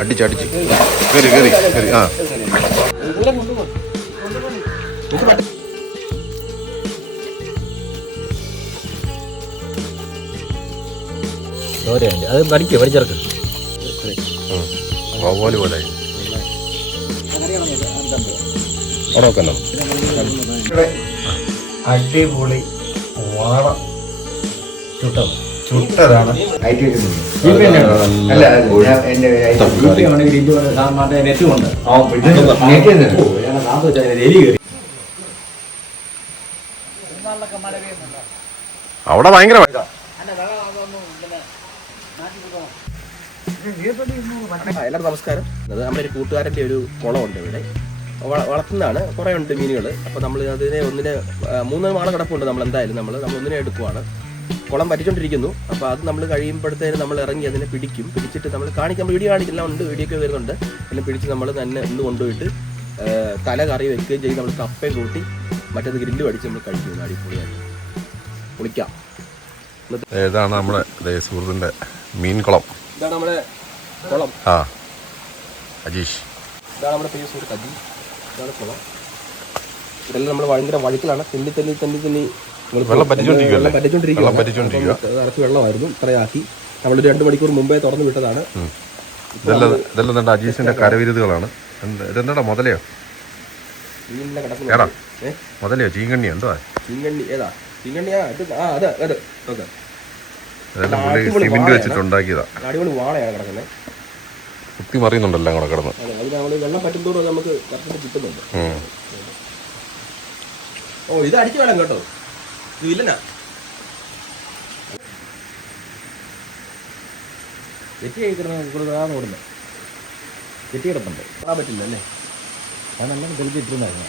അടിച്ച് അടിച്ച് കയറി കയറി കയറി ആ. ചോരയുണ്ട് അത് പഠിക്കുക പഠിച്ചിറക്ക് പോലെ പോലെ. അവിടെ അടിപൊളി വാള ചുട്ടത്. ചുട്ടതാണ്. അല്ല എന്റെ എലി കയറി. അവിടെ ഭയങ്കര. എല്ലാവർക്കും നമസ്കാരം. അത് നമ്മുടെ ഒരു കൂട്ടുകാരന്റെ ഒരു കുളമുണ്ട് ഇവിടെ. വള- വളർത്തുന്നതാണ് കുറേ ഉണ്ട് മീനുകൾ അപ്പോൾ നമ്മൾ അതിനെ ഒന്നിനെ മൂന്ന് മാള കിടപ്പുണ്ട് നമ്മൾ എന്തായാലും നമ്മൾ നമ്മൾ ഒന്നിനെ എടുക്കുവാണ്. കുളം പറ്റിക്കൊണ്ടിരിക്കുന്നു അപ്പോൾ അത് നമ്മൾ കഴിയുമ്പോഴത്തേന് നമ്മൾ ഇറങ്ങി അതിനെ പിടിക്കും. പിടിച്ചിട്ട് നമ്മൾ കാണിക്കാൻ വീഡിയോ കാണിക്കില്ല. ഉണ്ട് വീഡിയോ ഒക്കെ വരുന്നുണ്ട്. പിന്നെ പിടിച്ച് നമ്മൾ തന്നെ ഇന്ന് കൊണ്ടുപോയിട്ട് തല കറി വെക്കുകയും ചെയ്ത് നമ്മൾ കപ്പയും കൂട്ടി മറ്റേത് ഗ്രില്ല് അടിച്ച് നമ്മൾ കഴിക്കുന്നു അടിപൊളിയായിട്ട്. കുളിക്കാം. ഇതാണ് നമ്മുടെ ദേ മീൻ മീൻകുളം ഇതാണ് നമ്മുടെ കുളം. ആ. അജീഷ്. ഇതാണ് നമ്മുടെ പ്രിയ സുഹൃത്ത് ഇതാണ് കുളം. ഇതെല്ലാം നമ്മൾ ഭയങ്കര വഴുക്കലാണ് തെന്നി തെന്നി തെന്നി തെന്നി വെള്ളം പറ്റിച്ചോണ്ടിരിക്കുകയാണ്. നിറച്ച് വെള്ളമായിരുന്നു. ഇത്രയാക്കി നമ്മൾ രണ്ട് മണിക്കൂർ മുമ്പേ തുറന്നു വിട്ടതാണ്. ഇതെല്ലാം ഇതെല്ലാം അജീസിന്റെ കരവിരുതുകളാണ്? ഇതെന്താടാ മുതലയോ? ഏടാ മുതലയോ? ചീങ്കണ്ണി എന്തുവാ? ചീങ്കണ്ണി. ഏതാ? ചീങ്കണ്ണിയാ? ഇത് ആ അത് അത്. ഓക്കെ ഇതെല്ലാം പുള്ളി അടിപൊളി സിമെന്റ് വാഴയാണ്. വെച്ചിട്ട് ഉണ്ടാക്കിയതാ അടിപൊളി വാളയാണ് കിടക്കുന്നത് കുത്തി മറിയുന്നുണ്ടല്ലോ കൂടെ കിടന്ന്. വെള്ളം പറ്റുന്നതോടെ നമുക്ക് കിട്ടുന്നുണ്ട്. ഓ ഇത് അടിച്ചു വേണം കേട്ടോ. ഇത് ഇല്ലനാ തെറ്റി കഴിക്കണം ഓടുന്നു തെറ്റി കിടപ്പുണ്ട് കാണാൻ പറ്റില്ല അല്ലേ? ഞാൻ നല്ല തെളിച്ചിട്ടിരുന്നായിരുന്നു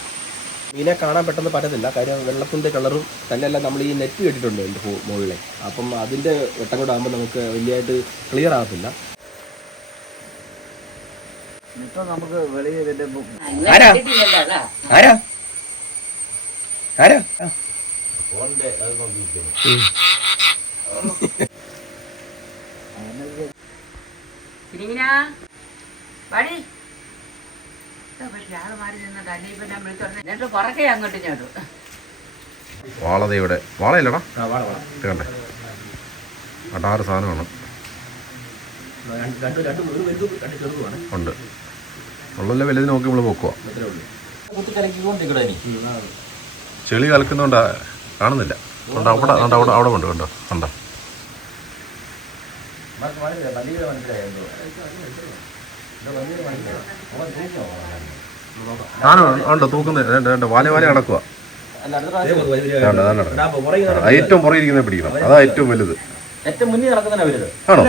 മീനെ കാണാൻ പെട്ടെന്ന് പറ്റത്തില്ല. കാര്യം വെള്ളത്തിന്റെ കളറും തന്നെയല്ല നമ്മൾ ഈ നെറ്റ് കെട്ടിട്ടുണ്ട് എന്റെ മുകളിലെ. അപ്പം അതിന്റെ വെട്ടം കൂടെ ആകുമ്പോൾ നമുക്ക് വലിയതായിട്ട് ക്ലിയർ ആകത്തില്ല. നമുക്ക് വെളിയിൽ ആരാ? ആരാ? ആരാ? വാടി. വിളിച്ചോണ്ട് എന്നിട്ട് പുറകെ അങ്ങോട്ട് ഇങ്ങോട്ടും. വാളത ഇവിടെ. വാളയില്ലടാ? കണ്ടേ അടാറ് സാധനമാണ്. ഉണ്ട്. ഉള്ളല്ലേ വലുത് നോക്കി നമ്മൾ പോക്കുവാ. ചെളി കലക്കുന്നോണ്ട് കാണുന്നില്ല. കണ്ടോ അവിടെ കണ്ടോ അവിടെ അവിടെ ഉണ്ട് കണ്ടോ കണ്ടോ. ഉണ്ട് തൂക്കുന്നത് രണ്ട് രണ്ട് വാല വാല അടക്കുക. ഏറ്റവും പുറകെ ഇരിക്കുന്ന പിടിക്കണം. അതാ ഏറ്റവും വലുത്. ആണോ?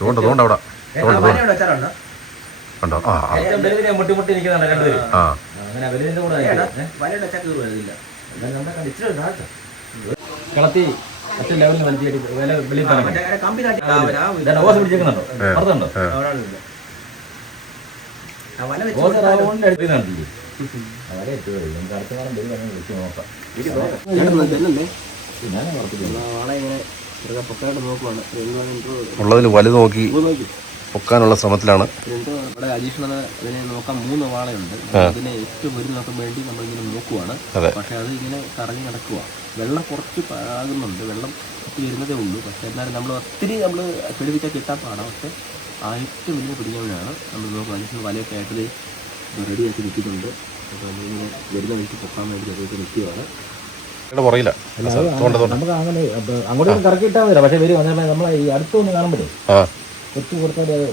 തോണ്ട തോണ്ട അവിടെ ആ ആ, കളത്തി ഏറ്റവും ലെവലിൽ വലിച്ചിട്ട് വില വെളിയിൽ തന്നെ കമ്പി നാട്ടി ഓസ് പിടിച്ചേക്കുന്നുണ്ടോ? പുറത്തുണ്ടോ വല വെച്ച് ഓസ് റൗണ്ട് എടുത്ത് നടത്തില്ലേ വളരെ ഏറ്റവും വലുത്. നമുക്ക് അടുത്ത കാലം വരും അങ്ങനെ വിളിച്ച് നോക്കാം. ഉള്ളതിൽ വലുത് നോക്കി പൊക്കാനുള്ള ശ്രമത്തിലാണ്. നമ്മുടെ അജീഷണത് അതിനെ നോക്കാൻ മൂന്ന് വാളയുണ്ട്. അതിനെ ഏറ്റവും ഒരു നോക്കാൻ വേണ്ടി നോക്കുവാണ്. പക്ഷെ അത് ഇങ്ങനെ കറങ്ങി നടക്കുക വെള്ളം കുറച്ച് ആകുന്നുണ്ട് വെള്ളം വരുന്നതേ ഉള്ളൂ. പക്ഷെ എന്നാലും നമ്മൾ ഒത്തിരി നമ്മൾ പിടിപ്പിച്ചാൽ കിട്ടാൻ പാടാം. പക്ഷെ ആ ഏറ്റവും വലിയ പിടിക്കാനാണ് നമ്മൾ നോക്കുക അജീഷണ വലയൊക്കെ ആയിട്ട് റെഡിയാക്കി നിൽക്കുന്നുണ്ട്. അപ്പോൾ നമ്മളിങ്ങനെ വരുന്ന വഴിക്ക് പൊക്കാൻ വേണ്ടി ചെറിയൊക്കെ നിൽക്കുകയാണ് ഇവിടെ കുറയില്ല തോണ്ട തോണ്ട നമുക്ക് അങ്ങനെ അങ്ങോട്ട് കറക്കി ഇട്ടാൽ മതി. പക്ഷെ വരും നമ്മളെ ഈ അടുത്തൊന്ന് കാണുമ്പോഴേ ഒത്തു കൊടുത്താൽ അത്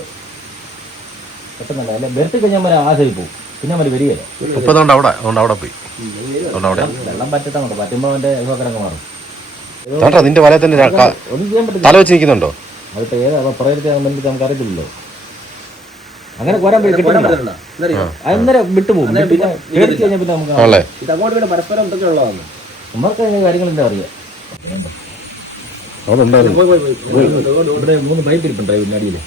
പെട്ടെന്നല്ല. അല്ലെ വെറുതെ കഴിഞ്ഞാൽ മതി ആശയി പോകും പിന്നെ മതി വരികയല്ല. ഇപ്പൊ അവിടെ അതുകൊണ്ട് അവിടെ പോയി. അതുകൊണ്ട് അവിടെ. വെള്ളം പറ്റത്താൻ കൊണ്ട് പറ്റുമ്പോൾ അവന്റെ ഇതൊക്കെ മാറും. തോണ്ട നിന്റെ വലയിൽ തന്നെ ര- ഒന്നും ചെയ്യാൻ പറ്റില്ല. തല വെച്ച് നിൽക്കുന്നുണ്ടോ? അതിപ്പോ ഏതാ? പുറകത്തെ ബന്ധത്തിൽ നമുക്ക് അറിയത്തില്ലല്ലോ. അങ്ങനെ കോരാൻ പോയി കിട്ടുന്നില്ല. അന്നേരം വിട്ടുപോകും പിന്നെ പേടിച്ച് കഴിഞ്ഞാൽ പിന്നെ നമുക്ക് പരസ്പരം എന്തൊക്കെ ഉള്ളതാണ് നമ്മൾക്ക് കാര്യങ്ങൾ എന്താ അറിയാം? അവിടെ ഉണ്ടായിരുന്നു ഇവിടെ മൂന്ന് പൈപ്പ് ഇരിപ്പുണ്ടായിരുന്നു അടിയിൽ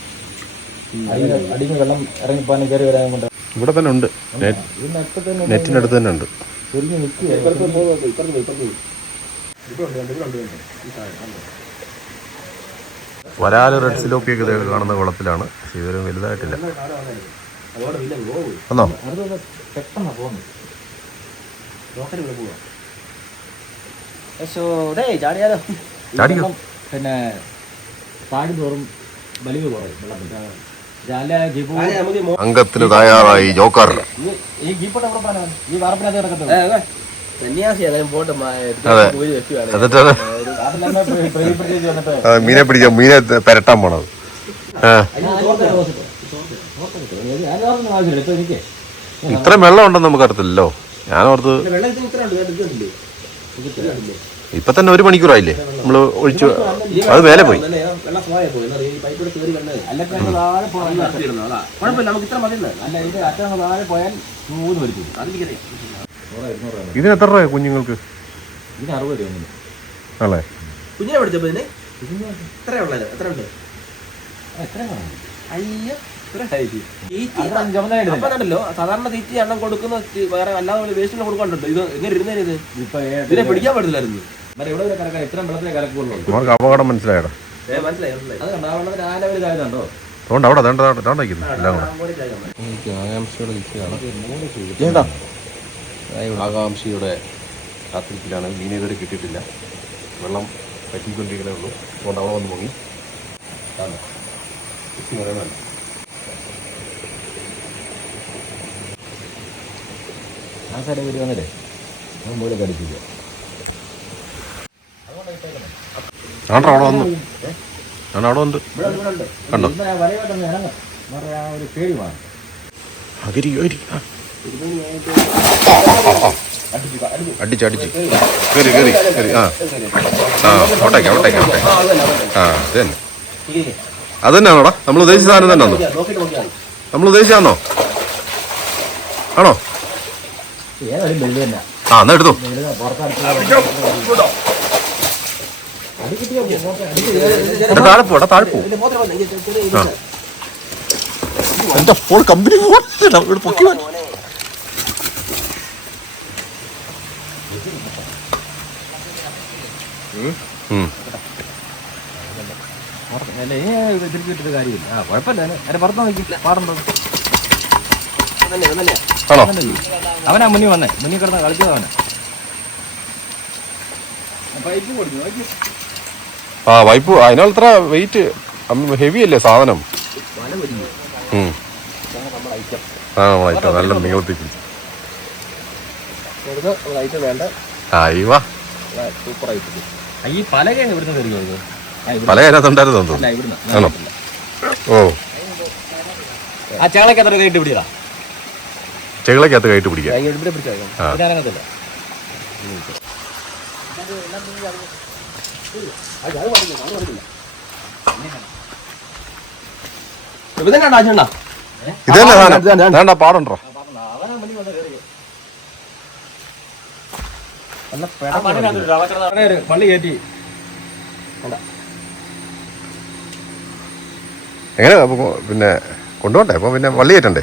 അടിയിൽ വെള്ളം ഇറങ്ങി പോകാനും കയറി വരാൻ കൊണ്ട്. ഇവിടെ തന്നെ ഉണ്ട്. നെറ്റിനടുത്ത് തന്നെ ഉണ്ട്. വരാൽ റെഡ് സിലോപ്പിയൊക്കെ ഇത് കാണുന്ന കുളത്തിലാണ്. പക്ഷേ ഇതുവരെ വലുതായിട്ടില്ല. വന്നോ? പെട്ടെന്ന് പോകുന്നു ചാടിയാലോ. ചാടിക്കോ. പിന്നെ താഴ്ന്നോറും തോറും വലിവ് കുറയും വെള്ളത്തിൽ അംഗത്തിന് തയ്യാറായി ജോക്കർ. ഈ- എവിടെ ഈ വാർപ്പിനകത്ത് മീനെ പിടിച്ച മീനെ പെരട്ടാൻ പോണത്. ഇത്രയും വെള്ളം ഉണ്ടെന്ന് നമുക്ക് അറിയത്തില്ലല്ലോ ഞാനോർത്ത് ഓർത്ത് വെള്ളത്തിന് ഇത്ര ഉണ്ട്. ഇപ്പൊ തന്നെ ഒരു മണിക്കൂറായില്ലേ? നമ്മൾ ഒഴിച്ചു അത് മേലെ പോയി. ഇതിന് എത്ര രൂപ കുഞ്ഞുങ്ങൾക്ക്? ഇതിന് അറുപത് രൂപ അല്ലേ കുഞ്ഞിനെ പഠിച്ചപ്പോ ഇതിന്? ഇതിന് എത്ര ഉള്ളത്? എത്ര ഉണ്ട്? എത്രയും വേണം? അയ്യോ കണ്ടല്ലോ സാധാരണ തീറ്റി എണ്ണം കൊടുക്കുന്ന വേറെ അല്ലാതെ വേസ്റ്റ് കൊടുക്കാണ്ടോ ഇത് എങ്ങനെ ഇരുന്നേ ഇത്? ഇതിനെ പിടിക്കാൻ പറ്റില്ലായിരുന്നു അവർക്ക് അപകടം മനസ്സിലായടാ. അതുകൊണ്ട് അവിടെ എല്ലാം കൂടെ. മോനെ. ആകാംക്ഷയുടെ കാത്തിരിപ്പിലാണ് മീൻ ഇതുവരെ കിട്ടിയിട്ടില്ല. വെള്ളം പറ്റിക്കൊണ്ടിരിക്കണേ ഉള്ളൂ. അതുകൊണ്ട് അവിടെ വന്ന് പൊങ്ങി. ആ സാറേ വരുവാണല്ലേ മുകളിൽ കടിപ്പിക്കുക ആണ്ടാ അവിടെ വന്നു. ഞാൻ അവിടെ ഉണ്ട്. കണ്ടോ? അകരി അരി. അടിച്ച് അടിച്ച്. കയറി കയറി കയറി. ആ. ആ ഓട്ടേക്ക് ഓട്ടേക്ക് ഓട്ടേക്ക് ആ. അത് തന്നെ. അത് തന്നെയാണോടാ? നമ്മൾ ഉദ്ദേശിച്ച സാധനം തന്നെ ആണോ. നമ്മൾ ഉദ്ദേശിച്ചാണോ ആണോ? ആ എന്നാ എടുത്തു വെള്ളി പുറത്തടുത്ത് അടി കിട്ടിയോ എടാ, താഴെ പോടാ താഴെ എന്റെ ഫോൺ കമ്പനി ഇവിടെ പൊക്കി കാര്യമില്ല. ആ കുഴപ്പമില്ല. അതിന്റെ പുറത്ത് നോക്കി. ആണോ? അവനാ മുന്നിൽ വന്നേ. മുന്നിൽ കിടന്ന് കളിച്ചത് അവനെ. പൈപ്പ് കൊടുത്തു നോക്കി ആ വൈപ്പ് അതിനത്ര വെയിറ്റ് ഹെവി അല്ലേ സാധനം. ആ നമ്മളായിട്ട് നല്ല നീളത്തിൽ ചെറുത് നമ്മൾ ഐറ്റം വേണ്ട ആയി വാ. സൂപ്പർ ഐറ്റം ഈ പലകയാണ് ഇവിടുന്ന് കയറി വരുന്നത് ആ, ഇവിടുന്ന്. പല അതിനകത്തുണ്ടായിരുന്നു ആണോ ഓ ആ കയറ്റി പിടിയതാ ചെകളക്കകത്ത് കയറ്റി പിടിക്കാം ആ. സാധനം? വേണ്ട പാടുണ്ടോ? പള്ളി കയറ്റി. എങ്ങനെ? പിന്നെ കൊണ്ടുപോണ്ടേ അപ്പൊ പിന്നെ വള്ളി കയറ്റണ്ടേ?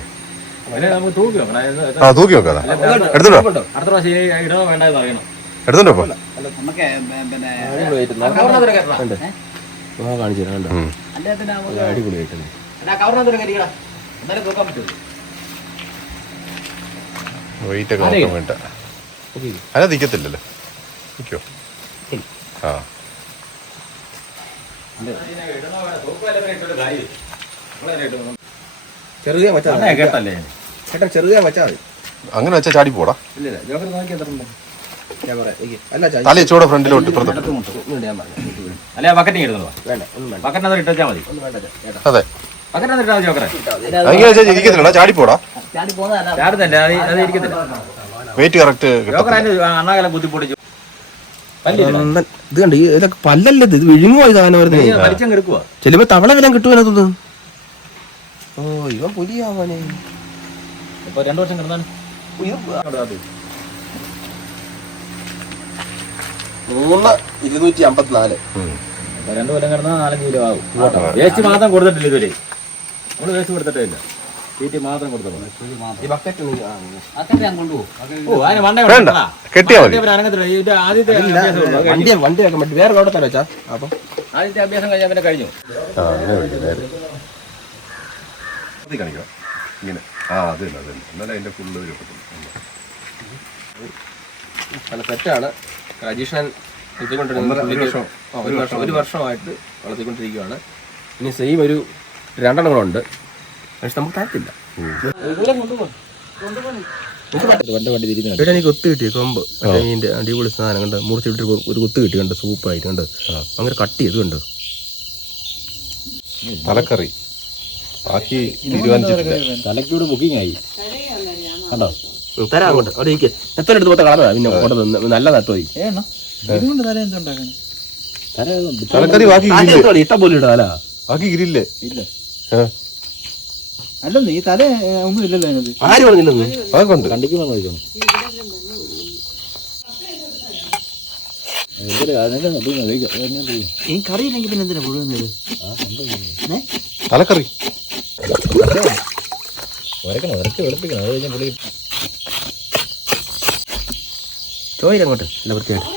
ആ തൂക്കി വെക്കാതെ. എടുത്തിട്ടോ അടുത്ത പ്രാവശ്യം ഇടവ ഇടണോ വേണ്ടെന്ന് അറിയണം കയറ്റണം കാണിച്ചു തരാം കണ്ടോ അടിപൊളിയായിട്ടുണ്ട് വെയിറ്റ് ഒക്കെ നോക്കാൻ വേണ്ട. നിൽക്കത്തില്ലല്ലോ നിൽക്കോ ആ. ചെറുതാ വെച്ചാ കേട്ടല്ലേ? ചേട്ടാ ചെറുതാ വെച്ചാൽ മതി. അങ്ങനെ വെച്ചാ ചാടി പോടാ. ഇല്ല നോക്കി എത്ര തല ചൂടെ ഫ്രണ്ടിലോട്ട് അല്ലെ ബക്കറ്റിങ് എടുത്തോ വേണ്ട ഒന്നും വേണ്ട. ബക്കറ്റിനകത്ത് ഇട്ടാൽ മതി. ഒന്നും വേണ്ട ചേട്ടാ അതെ. ബക്കറ്റിനകത്ത് ഇട്ടാ മതി പോകുന്നതല്ല. ചാടുന്നല്ലേ അത് ഇരിക്കത്തില്ല. വെയിറ്റ് കറക്റ്റ് അണ്ണാകലം. ഇത് കണ്ട് ഇതൊക്കെ പല്ലല്ലേ ഇത്? ഇത് വിഴുങ്ങുമോ ഈ സാധനം വരുന്നത് വലിച്ചങ്ങ് എടുക്കുക ചിലപ്പോ തവള വില കിട്ടുമെന്നതൊന്ന് ഓ ഇവ പുലിയാവാനേ ഇപ്പൊ രണ്ടു വർഷം കിടന്നാണ്. മൂന്ന് ഇരുന്നൂറ്റി അമ്പത്തിനാല്. രണ്ടു കൊല്ലം കിടന്നാൽ നാലഞ്ച് കിലോ ആവും. വേസ്റ്റ് മാത്രം കൊടുത്തിട്ടില്ല ഇതുവരെ. നമ്മൾ വേസ്റ്റ് കൊടുത്തിട്ടേ ഇല്ല തീറ്റി മാത്രം പറ്റും. വേറെ എവിടെ വെച്ചാ? അപ്പൊ? ആദ്യത്തെ അഭ്യാസം കഴിഞ്ഞാൽ പിന്നെ കഴിഞ്ഞു. ഇത് ഇങ്ങനെ. ആ അത് തന്നെ അത് തന്നെ. എന്നാലും ഫുള്ള് ഒരു നല്ല സെറ്റാണ് അജീഷൻ ഒന്നര- ഒരു ഒരു വർഷം ഒരു വർഷമായിട്ട് വളർത്തിക്കൊണ്ടിരിക്കുകയാണ്. ഇനി സെയിം ഒരു രണ്ടെണ്ണം കൂടെ ഉണ്ട് പക്ഷെ നമുക്ക് ഇവിടെ എനിക്ക് കൊത്ത് കിട്ടിയ കൊമ്പ്. ഇതിന്റെ അടിപൊളി സാധനം കണ്ട് മുറിച്ചിട്ട് ഒരു- ഒരു കൊത്ത് കിട്ടി കണ്ട് സൂപ്പായിട്ട് കണ്ട്. അങ്ങനെ കട്ട് ചെയ്ത് കണ്ട്. തലക്കറി. ബാക്കി തീരുമാനിച്ചിട്ടില്ല തലക്കൂട് ബുക്കിംഗ് ആയി. കണ്ടോ? തരാം അങ്ങോട്ട് അവിടെ ഇരിക്കെ. എത്ര എടുത്ത് പോത്ത കളഞ്ഞതാ പിന്നെ നല്ല നിന്ന് നല്ല നട്ടുപോയി ഇതുകൊണ്ട് തല എന്തുണ്ടാക്കാൻ തല തലക്കറി ബാക്കി ഇഷ്ടം പോലെ ഇടാ ബാക്കി ഗ്രില്ല്. ഇല്ല. അല്ലെന്ന് ഈ തല ഒന്നും ഇല്ലല്ലോ അതിനകത്ത്. ആര് പറഞ്ഞില്ലെന്ന് അതൊക്കെ ഉണ്ട് കണ്ടിക്കുമ്പോൾ നോക്കണം? ഈ കറി ഇല്ലെങ്കിൽ പിന്നെ എന്തിനാ പുഴുന്നത് തലക്കറി. ഉരക്കണം ഉരച്ച് വെളുപ്പിക്കണം. അത് കഴിഞ്ഞാൽ പുളി ചോദിക്കാം അങ്ങോട്ട്. അല്ല വൃത്തിയായിട്ട്.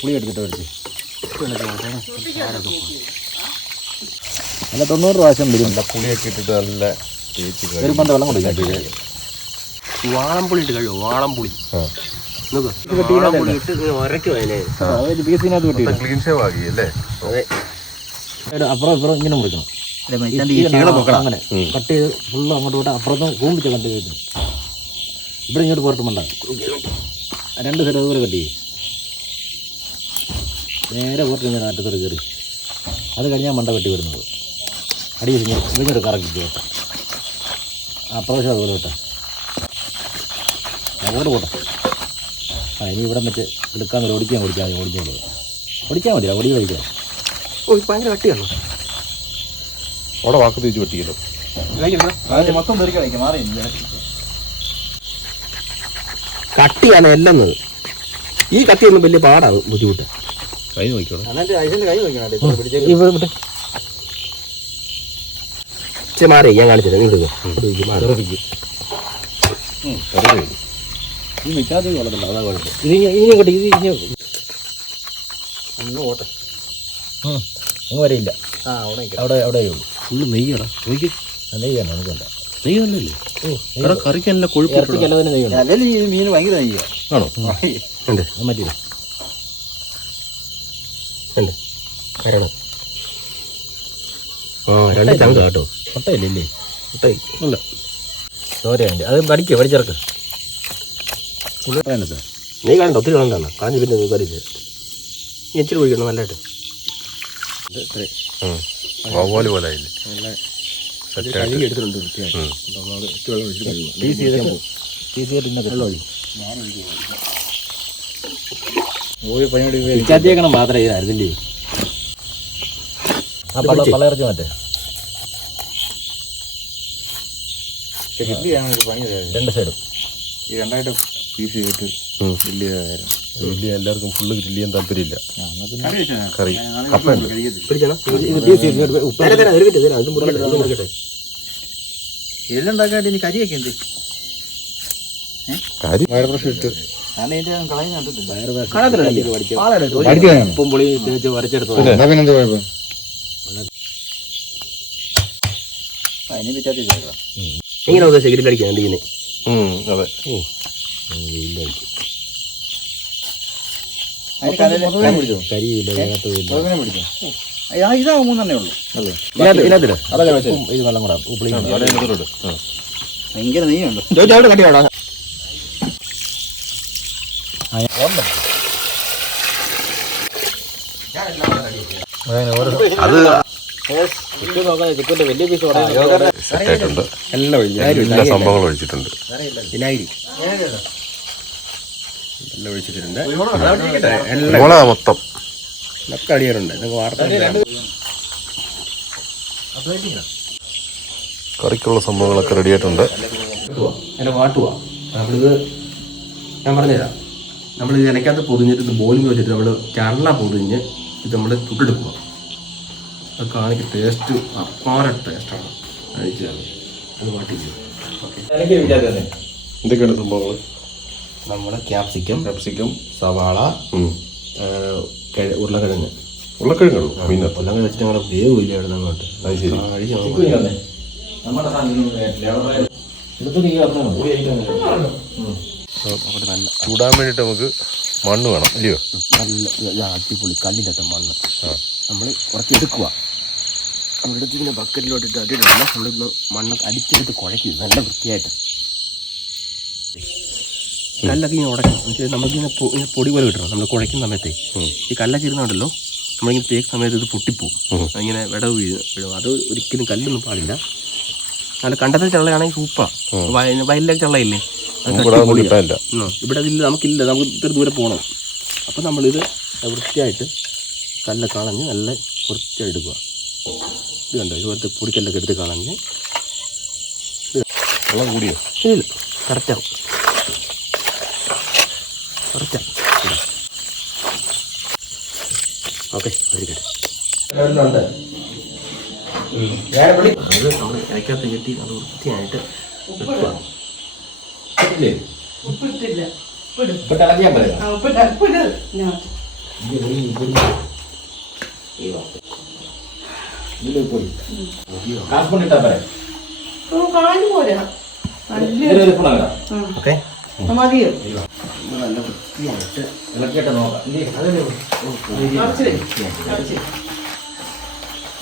പുളി എടുത്തിട്ട് അല്ല തൊണ്ണൂറ് പ്രാവശ്യം വരും. നല്ല പുളിയൊക്കെ ഇട്ടിട്ട് നല്ല. ഒരു പന്ത വെള്ളം കൊടുക്കാം വാളംപുളി ഇട്ട് കഴിയോ? വാളംപുളി. അപ്പുറം ഇപ്പുറം ഇങ്ങനെ മുറിക്കണം. അങ്ങനെ. കട്ട് ചെയ്ത് ഫുള്ള് അങ്ങോട്ട് വിട്ട് അപ്പുറത്തും കൂമ്പിച്ച കട്ട് ചെയ്ത് ഇവിടെ ഇങ്ങോട്ട് പുറത്തുമുണ്ട രണ്ട് സൈഡ് അതുപോലെ കട്ട് ചെയ്യും. നേരെ പുറത്ത് ഇങ്ങനെ അറ്റത്തോട് കയറി. അത് കഴിഞ്ഞാൽ മണ്ട വെട്ടി വിടുന്നത്. അടി ഇങ്ങോട്ട് കറക്കി കേട്ടോ. അപ്രാവശ്യം അതുപോലെ കേട്ടോ. അങ്ങോട്ട് പോട്ടെ. ആ ഇനി ഇവിടെ വെച്ച് എടുക്കാൻ ഒരു ഓടിക്കാൻ ഓടിക്കാൻ ഓടിക്കാൻ ഓടിക്കാൻ മതി ഓടി കഴിക്കാം ഭയങ്കര കട്ടിയാണ്? അവിടെ വാക്ക് തിരിച്ച് വെട്ടിക്കല്ലോ കട്ടിയാണ് എല്ലെന്നത് ഈ കട്ടിയൊന്നും വലിയ പാടാണ് ബുദ്ധിമുട്ട്. കൈ നോക്കിക്കോളാം. മാറി ഞാൻ കാണിച്ചത് ഇങ്ങോട്ട് അങ്ങ് വരെയില്ല. ആ അവിടെ അവിടെ അവിടെ ഉള്ളൂ. ഫുള്ള് നെയ്യടാ. നോക്കി. നെയ്യാണ് നമുക്കല്ല നെയ്യ്. നല്ലല്ലേ എടാ കറിക്ക് നല്ല കൊഴുപ്പ് അല്ലെങ്കിൽ ഈ മീൻ ഭയങ്കര നെയ്യാ. ആണോ? ഉണ്ട്. അത് മറ്റില്ല ഉണ്ട്. കരണം ആ രണ്ട് ചങ്ക കേട്ടോ മുട്ടയില്ലേ മുട്ടയി. അല്ല ചോരയുണ്ട് അത് വടിക്കുക വടിച്ചിറക്ക്. നീ കണ്ടോ ഒത്തിരി കണ്ടാണ് കാഞ്ഞു പിന്നെ നീ കറിയില്ല? ഇച്ചിരി കുഴിക്കണം നല്ലതായിട്ട്. വവ്വാൽ പോലെ ആയില്ലേ കഴുകി എടുത്തിട്ടുണ്ട് വൃത്തിയായി ഉം. അപ്പോൾ ഇച്ചിരി വെള്ളം ഒഴിച്ചിട്ട് കഴിയുമ്പോൾ പീസ് ചെയ്തിട്ട് പീസ് ചെയ്തിട്ട് ഇന്നത്തെ ഓരോ പണിയോട് മാത്രമേ ഇതിനായിരുന്നില്ലേ ആ പള്ള പള്ളയിറച്ചി മാറ്റേ. ഒരു പണി. രണ്ട് സൈഡും ഈ രണ്ടായിട്ട് പീസ് ചെയ്തിട്ട് ഉം. വലിയ എല്ലാവർക്കും ഫുള്ള് ഗ്രില്ല് ചെയ്യാൻ താല്പര്യമില്ല കറി കപ്പയുണ്ട് പിടിക്കണം ഇത് പീസ് ചെയ്ത് ഉപ്പ് തരാം തരാം ഒരു മിനിറ്റ് തരാം ഇത് മുറിക്കട്ടെ ഇത് മുറിക്കട്ടെ. എല്ലാം ഉണ്ടാക്കാണ്ട് ഇനി കരിയൊക്കെ എന്ത്? കാര്യം വയർ പ്രഷർ ഇട്ട്. ഉപ്പും ഇതാ മൂന്നെണ്ണേ ഉള്ളൂ. ഇത് വെള്ളം കൂടാ ഭയങ്കര നെയ്യുണ്ട്. കട്ടിയാണോ അത് ചിക്കൻ നോക്കാതെ ചിക്കന്റെ വലിയ പീസ് പറയുന്നത് സെറ്റായിട്ടുണ്ട് എല്ലാം വലിയ എല്ലാ സംഭവങ്ങൾ ഒഴിച്ചിട്ടുണ്ട് വിനാഗിരി. എല്ലാം ഒഴിച്ചിട്ടുണ്ട് എല്ലാം മൊത്തം. ഒക്കെ അടിയാറുണ്ട് ഇതൊക്കെ വാർത്ത കറിക്കുള്ള സംഭവങ്ങളൊക്കെ റെഡി ആയിട്ടുണ്ട്. അതിന്റെ വാട്ടുവാ? നമ്മളിത് ഞാൻ പറഞ്ഞുതരാം. നമ്മൾ ഇത് ഇലക്കകത്ത് പൊതിഞ്ഞിട്ട് ഇത് ബോയിലിംഗ് വെച്ചിട്ട് നമ്മൾ ചരള പൊതിഞ്ഞ് ഇത് നമ്മൾ ചുട്ടെടുക്കുക അത് കാണിക്ക് ടേസ്റ്റ് അപ്പാര ടേസ്റ്റാണ് കഴിച്ചത് അത് മാട്ടിച്ചു ഓക്കെ എന്തൊക്കെയാണ് സംഭവങ്ങൾ നമ്മുടെ ക്യാപ്സിക്കം ക്യാപ്സിക്കം സവാള ഉരുളക്കിഴങ്ങ്. ഉരുളക്കിഴങ്ങുള്ളൂ മീനകത്ത് ഉരുളക്കിഴങ്ങ് വെച്ചിട്ട് ഞങ്ങളുടെ വേവില്ല അവിടെ അങ്ങോട്ട്. അത് ശരി. കഴിച്ച് നോക്കാം. നമ്മുടെ സാധനം എടുത്ത് നീ പറഞ്ഞു ചൂടാൻ വേണ്ടിയിട്ട് നമുക്ക് മണ്ണ് വേണം ഇല്ലയോ? നല്ല അടിപൊളി കല്ലിന്റെ മണ്ണ്. നമ്മൾ കുറച്ച് എടുക്കുക നമ്മളെടുത്ത് ഇങ്ങനെ ബക്കറ്റിലോട്ടിട്ട് അടിയിടണം. നമ്മളിന്ന് മണ്ണ് അടിച്ചെടുത്ത് കുഴയ്ക്കും. നല്ല വൃത്തിയായിട്ട്. കല്ലൊക്കെ ഇങ്ങനെ ഉടക്കണം നമുക്കിങ്ങനെ ഇങ്ങനെ പൊടി പോലെ കിട്ടണം. നമ്മൾ കുഴയ്ക്കുന്ന സമയത്തേ. ഈ കല്ലൊക്കെ ഇരുന്നുണ്ടല്ലോ നമ്മളിങ്ങനെ തേക്ക് സമയത്ത് ഇത് പൊട്ടിപ്പോവും. ഇങ്ങനെ വിടവ് വീഴും. അത് ഒരിക്കലും കല്ലൊന്നും പാടില്ല. നല്ല കണ്ടത്തെ ചള്ളയാണെങ്കിൽ സൂപ്പാണ് വയലിലെ ചള്ളയില്ലേ? ഇവിടെ അതില്ല നമുക്കില്ല. നമുക്ക് ഇത്ര ദൂരെ പോകണം അപ്പം നമ്മളിത് വൃത്തിയായിട്ട് കല്ല് കളഞ്ഞ് നല്ല വൃത്തിയായിട്ട് എടുക്കുക ഇത് കണ്ടോ? ഇതുപോലത്തെ പൊടിക്കല്ലൊക്കെ എടുത്ത് കളഞ്ഞ് വെള്ളം കൂടിയോ? ഇല്ല. കറക്റ്റാവും. കറക്റ്റാ ഓക്കെ വരിക്കട്ടെ അത് നമ്മൾ ഇടയ്ക്കകത്ത് കെട്ടി അത് വൃത്തിയായിട്ട് വെക്കുക. ഉപ്പിട്ടില്ല. ഇപ്പം കളഞ്ഞാൽ പറയാം ഉപ്പിട്ട് ഉപ്പിട്ട് ഞാൻ കളഞ്ഞു പോരാ. ഓക്കെ. മതിയോ? നല്ല വൃത്തിയായിട്ട് ഇളക്കിയിട്ട് നോക്കാം. ഇല്ലേ? അതല്ലേ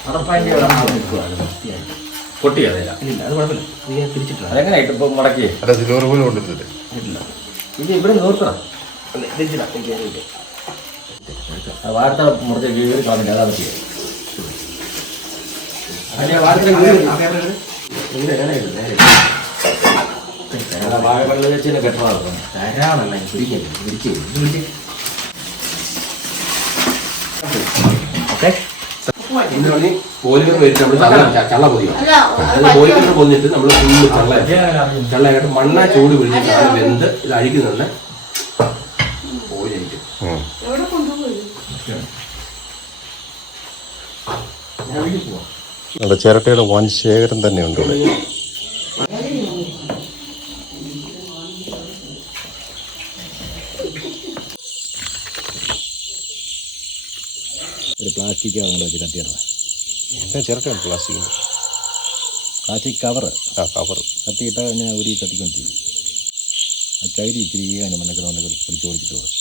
ഉറപ്പായിട്ട് ഇവിടെ നിൽക്കുക. അത് വൃത്തിയായിട്ട്. പൊട്ടിയതല്ല ഇല്ല അത് കുഴപ്പമില്ല. നീ തിരിച്ചിട്ടില്ല അതെങ്ങനെയായിട്ട് ഇപ്പൊ മുടക്കി? അല്ല സിൽവർ പോലും കൊണ്ടിരുന്നില്ലേ ഇല്ല. ഇത് ഇവിടെ നോക്കണം തിരിച്ചിടാം എനിക്ക് അറിയില്ല. വാർത്ത മുറിച്ച് വീട് കാണില്ല അതാ പറ്റിയത്. ഇങ്ങനെ വാർത്ത ഇട്, നേരെ വാഴവെള്ളം കെട്ടണം തരാണല്ല ഇത് പിടിക്കല്ലേ ചള്ളയായിട്ട് മണ്ണ ചൂട് വെന്ത് ഇത് അഴിക്കുന്നുണ്ട് ചിരട്ടയുടെ വൻ ശേഖരം തന്നെയുണ്ട് ഇവിടെ ഒരു പ്ലാസ്റ്റിക് അങ്ങോട്ട് വെച്ച് കത്തിയിടണം എന്താ ചിരട്ടയാണ് പ്ലാസ്റ്റിക്കിന്റെ പ്ലാസ്റ്റിക് കവറ് ആ കവർ കത്തിയിട്ടാൽ ഞാൻ ഒരു കത്തിക്കൊണ്ടിരിക്കും ആ ചൈരി ഇച്ചിരി അതിന്റെ മണ്ണൊക്കെ മണ്ണൊക്കെ പിടിച്ച് ഓടിച്ചിട്ട് പോകും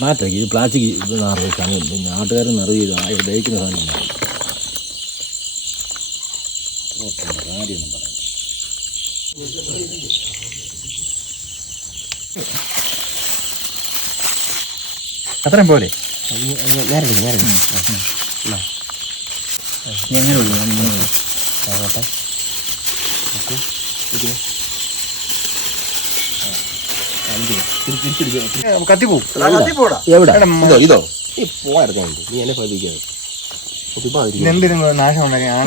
മാറ്റം. ഇത് പ്ലാസ്റ്റിക് ഇത് നിറവ് സാധനം നാട്ടുകാരൻ നിറവ് ചെയ്ത് ആ സാധനം മാറും. ഓർക്കണം, കാര്യമൊന്നും പറയാം അത്രയും പോലെ. നേരെ നേരെ. എങ്ങനെ. ആകട്ടെ ഇതോ ഇതോ. ഈ പോയായിരുന്നു നീ എന്നെ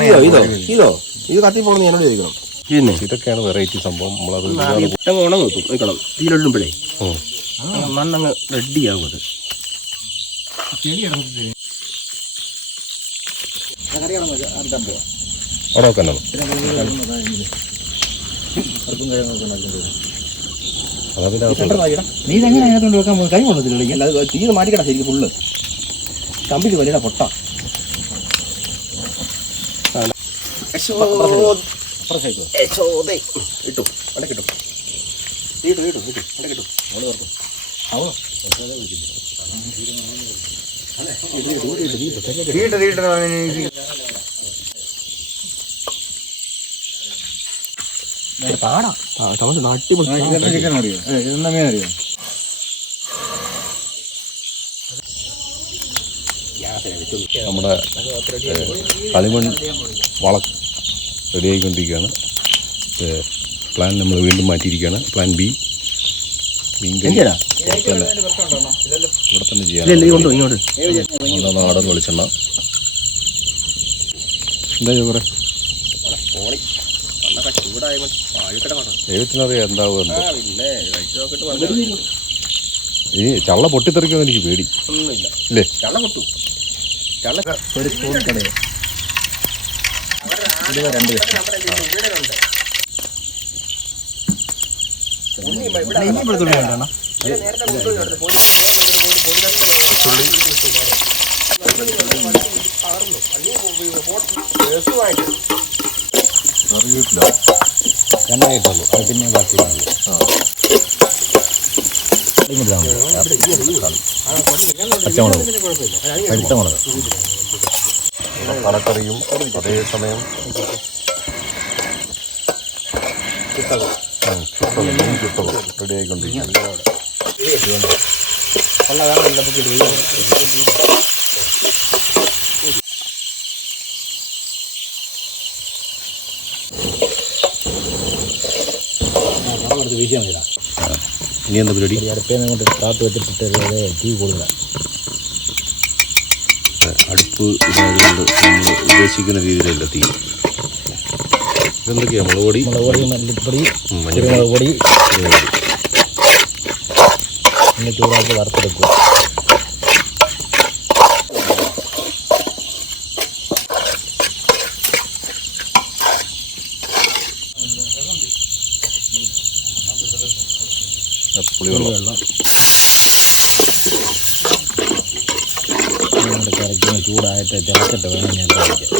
ഇതോ ഇതോ ഇതോ ഇത്. കത്തിപ്പോണെന്ന് നീ എന്നോട് ചോദിക്കണം. പിന്നെ? ഇതൊക്കെയാണ് വെറൈറ്റി സംഭവം. നമ്മളത് അങ്ങ് ഉണങ്ങ് വെക്കും വെക്കണം തീയിലിടുമ്പോഴേ. മണ്ണങ്ങ് റെഡിയാകും അത്. അവിടെ അകത്തുണ്ട് നീ ഇതെങ്ങനെ അതിനകത്തോണ്ട് വെക്കാൻ കൈ കൊള്ളത്തില്ല അല്ലാതെ തീ മാറ്റിക്കട ശരിക്കും ഫുള്ള് കമ്പിക്ക് വലിയ പൊട്ട ഇട്ടു അവിടെ കിട്ടും ഇട്ടു ഇട്ടു ഇട്ടു അവിടെ കിട്ടും അവൾ ഓർക്കും പാടാ. താമസം നാട്ടിൽ ചിക്കൻ അറിയോ? ഇതെന്നാ മീൻ അറിയോ? നമ്മുടെ കളിമൺ വള റെഡിയായിക്കൊണ്ടിരിക്കുകയാണ്. പ്ലാൻ നമ്മൾ വീണ്ടും മാറ്റിയിരിക്കുകയാണ്. Plan B. മീൻ എന്തിനാ? ഇവിടെ നാടൻ വെളിച്ചെണ്ണ. എന്താ ചോറെ ദൈവത്തിനറിയാം എന്താവും ഈ ചള്ള പൊട്ടിത്തെറിക്കുമെന്ന് എനിക്ക് പേടി. ഒന്നുമില്ല. ഇല്ലേ? ചള്ള പൊട്ടു. ചള്ള ഒരു സ്പൂൺ രണ്ട് ഇവിടെ കറിവേപ്പില രണ്ടേ ഇട്ടുള്ളൂ അത് പിന്നെ ബാക്കി മതി. ഇങ്ങോട്ട് ഇതാ മതി. പച്ചമുളക് പഴുത്ത മുളക്. തലക്കറിയും എടുത്ത് വീശിയാൽ ഇനി എന്താ പരിപാടി ഈ അടുപ്പേന്ന് അങ്ങോട്ട് കാത്ത് വെച്ചിട്ട് തീ അടുപ്പ് ഇതായതുകൊണ്ട് നമ്മൾ ഉദ്ദേശിക്കുന്ന രീതിയിലല്ല തീ ഇതെന്തൊക്കെയാ മുളക് പൊടി. മുളക് പൊടി മല്ലിപ്പൊടി കുരുമുളക് പൊടി. പിന്നെ ചൂടാക്കി വറുത്തെടുക്കുക. പുളിവെള്ളം വെള്ളം. അങ്ങോട്ട് കറക്കി ഒന്ന് ചൂടായിട്ട് തിളച്ചിട്ട് വേണം ഞാൻ കഴിക്കാൻ.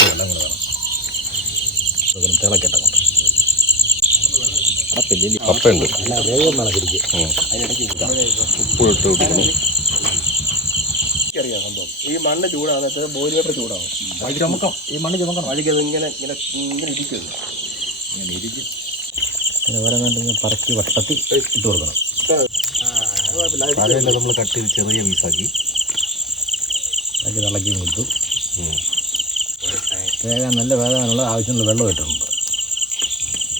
വെള്ളം കൂടെ വേണം. തിളക്കട്ടെ അങ്ങോട്ട് കപ്പില്ലേ കപ്പയുണ്ട് അല്ല വേഗം വേണം ശരിക്കും ഉം. അതിനിടയ്ക്ക് കൂട്ടാം ഉപ്പ് ഇട്ട് കൊടുക്കണം. എനിക്കറിയാം സംഭവം. ഈ മണ്ണ് ചൂടാകുന്നത് ബോയിൽ പേപ്പർ ചൂടാവും ചുമക്കാം ഈ മണ്ണ് ചുമക്കണം. വഴിക്ക് അത് ഇങ്ങനെ ഇങ്ങനെ ഇങ്ങനെ ഇരിക്കുന്നു ഇങ്ങനെ ഇരിക്കും. പറക്കി വട്ടത്തിൽ ഇട്ട് കൊടുക്കണം. നമ്മൾ കട്ട് ചെയ്ത് ചെറിയ പീസാക്കി. അത് ഇളക്കി കൊടുത്തു. വേഗം നല്ല വേഗമുള്ള ആവശ്യമുള്ള വെള്ളം ഇട്ടിട്ടുണ്ട്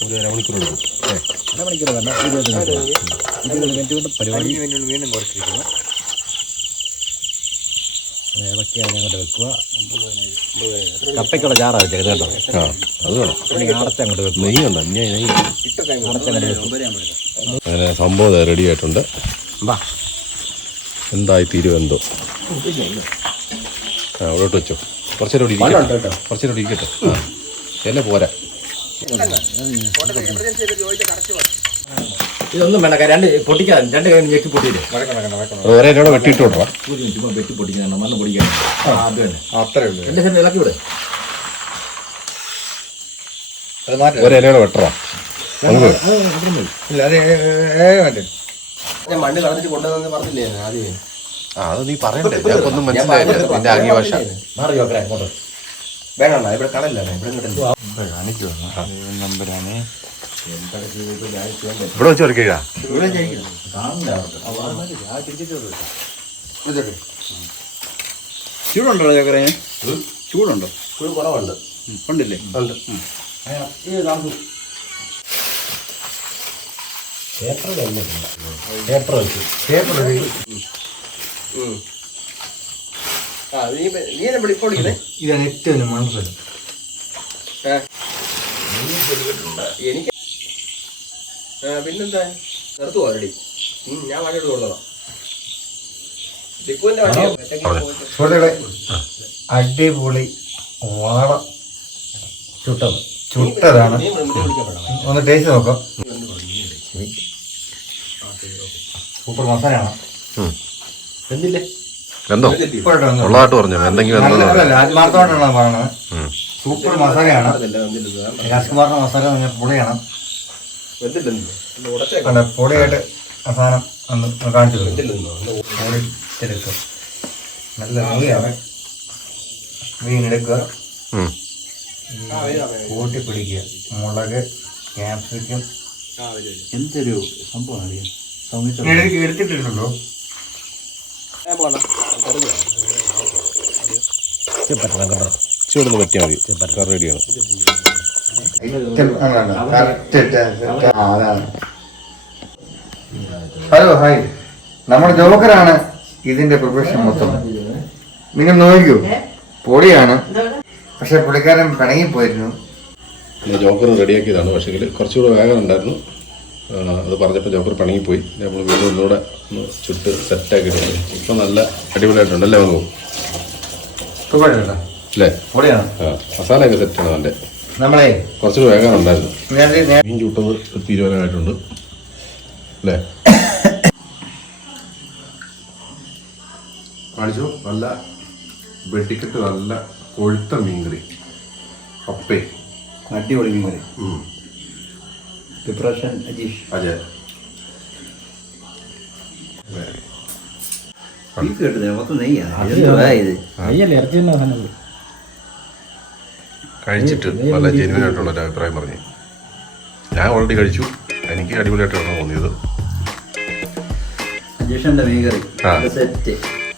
ഒരു അരമണിക്കൂർ എടുക്കും. അരമണിക്കൂർ വേണ്ട ഇരുപത് മിനിറ്റ്. മതി. ഇരുപത് മിനിറ്റ് കൊണ്ട് പരിപാടി. വീണ്ടും കുറച്ചിരിക്കുന്നു ഇളക്കി അതിനങ്ങോട്ട് വെക്കുക. കപ്പയ്ക്കുള്ള ചാറാ വെച്ചത് കേട്ടോ. ആ അത് വേണം. നെയ്യ് അടച്ചങ്ങോട്ട് വെക്കും. അങ്ങനെ സംഭവം റെഡി ആയിട്ടുണ്ട്. എന്തായി തീരും എന്തോ? ആ അവിടോട്ട് വെച്ചോ. കുറച്ചേരോട് ഇരിക്കട്ടെ. കുറച്ചേരോട് ഇരിക്കട്ടെ. എന്നെ പോരാ. ഇതൊന്നും വേണ്ട രണ്ട് പൊട്ടിക്കാൻ രണ്ട് കൈ ഞെക്കി പൊട്ടിയില്ലേ? അത് ഒരേ വെട്ടിയിട്ട് ചുമ്മാ വെട്ടി പൊട്ടിക്കാൻ മണ്ണ് പൊടിക്കാൻ ആ. അത് തന്നെ. അത്രേ ഉള്ളൂ. ഇളക്കി വിടെ. അത് വെട്ടറോ മണ്ണ് കളഞ്ഞിട്ട് കൊണ്ടുവന്നു പറഞ്ഞില്ലേ ആദ്യമേ? ആ അത് നീ പറയണ്ടേ? ഞങ്ങൾക്കൊന്നും മനസ്സിലായില്ല. നിന്റെ ആംഗ്യ ഭാഷ. മാറി നോക്കണേ വേണ്ട ഇവിടെ കടലില്ല ഇവിടെ നമ്പരാണ് ഇവിടെ വെച്ച് അവർക്ക്. ചൂടുണ്ടോ ചോക്കറേ ചൂടുണ്ടോ? ചൂട് കുറവുണ്ട്. ഉണ്ടല്ലേ? ഉണ്ട്. ഇത് കാണുന്നു. പേപ്പർ ഇതാണ് ഏറ്റവും വലിയ എനിക്ക് പിന്നെന്താ? നിർത്തുവോ ഓൾറെഡി ഞാൻ വണ്ടി എടുത്തോളാം അടിപൊളി വാള ചുട്ടത്. ചുട്ടതാണ്. ഒന്ന് ടേസ്റ്റ് നോക്കാം. സൂപ്പർ മസാലയാണ്. എന്തില്ലേ? എന്തോ ഉള്ളതായിട്ട് പറഞ്ഞു. എന്തെങ്കിലും സൂപ്പർ മസാലയാണ്. രാജ്കുമാറിന്റെ മസാല പറഞ്ഞാൽ പൊളിയാണ്. കണ്ട? പൊളിയായിട്ട് അവസാനം ഒന്ന് കാണിച്ചു നല്ല നെയ്യാണ് മീൻ എടുക്കുക. കൂട്ടി പിടിക്കുക മുളക് ക്യാപ്സിക്കം. എന്തൊരു സംഭവം അറിയാം എടുത്തിട്ടുണ്ടല്ലോ ഒന്ന് പറ്റിയാൽ മതി. റെഡിയാണ് ഹലോ ഹായ്. നമ്മുടെ ജോക്കറാണ് ഇതിന്റെ പ്രൊഫഷൻ മൊത്തം. നിങ്ങൾ നോക്കൂ പൊടിയാണ് പക്ഷെ പുള്ളിക്കാരൻ പിണങ്ങി പോയിരുന്നു ജോക്കർ റെഡിയാക്കിയതാണ് പക്ഷേ കുറച്ചുകൂടെ വേഗം ഉണ്ടായിരുന്നു. അത് പറഞ്ഞപ്പോൾ ജോക്കർ പണങ്ങിപ്പോയി. നമ്മൾ വീണ്ടും ഒന്നുകൂടെ ഒന്ന് ചുട്ട് സെറ്റാക്കിയിട്ടുണ്ട് ഇപ്പം നല്ല അടിപൊളിയായിട്ടുണ്ട് അല്ലേ വന്നു അല്ലേ? മസാലയൊക്കെ സെറ്റാണ് അവന്റെ നമ്മളെ കുറച്ചുകൂടി വേഗം ഉണ്ടായിരുന്നു നേ- മീൻ ചുട്ടത് തീരുമാനമായിട്ടുണ്ട്. അല്ലേ? കാണിച്ചു. നല്ല വെട്ടിക്കെട്ട് നല്ല കൊഴുത്ത മീൻകറി. അപ്പേ. അടിപൊളി മീൻ പ്രിപ്പറേഷൻ അജീഷ് അജയ് ബീഫ് കിട്ടുന്നില്ല മൊത്തം നെയ്യാണ് എന്തുവാ ഇത് അയ്യല്ലേ ഇറച്ചി തന്നെ സാധനം കഴിച്ചിട്ട് നല്ല ജെനുവൻ ആയിട്ടുള്ള ഒരു അഭിപ്രായം പറഞ്ഞു. ഞാൻ ഓൾറെഡി കഴിച്ചു എനിക്ക് അടിപൊളിയായിട്ടാണ് തോന്നിയത്.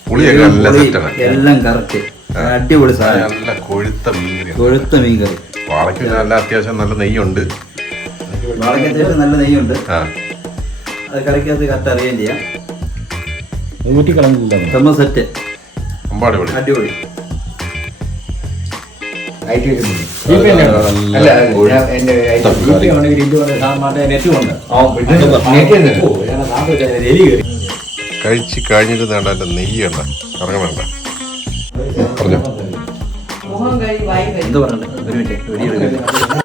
പുളിയൊക്കെ നല്ല സെറ്റാണ് എല്ലാം കറക്റ്റ് അടിപൊളി സാധനം. നല്ല കൊഴുത്ത മീൻകറി കൊഴുത്ത മീൻ കറി. വാളയ്ക്ക് നല്ല അത്യാവശ്യം നല്ല നെയ്യുണ്ട്. വാളയ്ക്ക് അത്യാവശ്യം നല്ല നെയ്യുണ്ട്. അത് കറിക്കകത്ത് കറക്റ്റ് അറിയുകയും ചെയ്യാം. സെറ്റ് അടിപൊളി. കഴിച്ച് കഴിഞ്ഞിട്ട് വേണ്ട എന്റെ നെയ്യ് വേണ്ട. ഇറങ്ങണണ്ട പറഞ്ഞോ. എന്ത് പറയണ്ടേ ഒരു മിനിറ്റ്.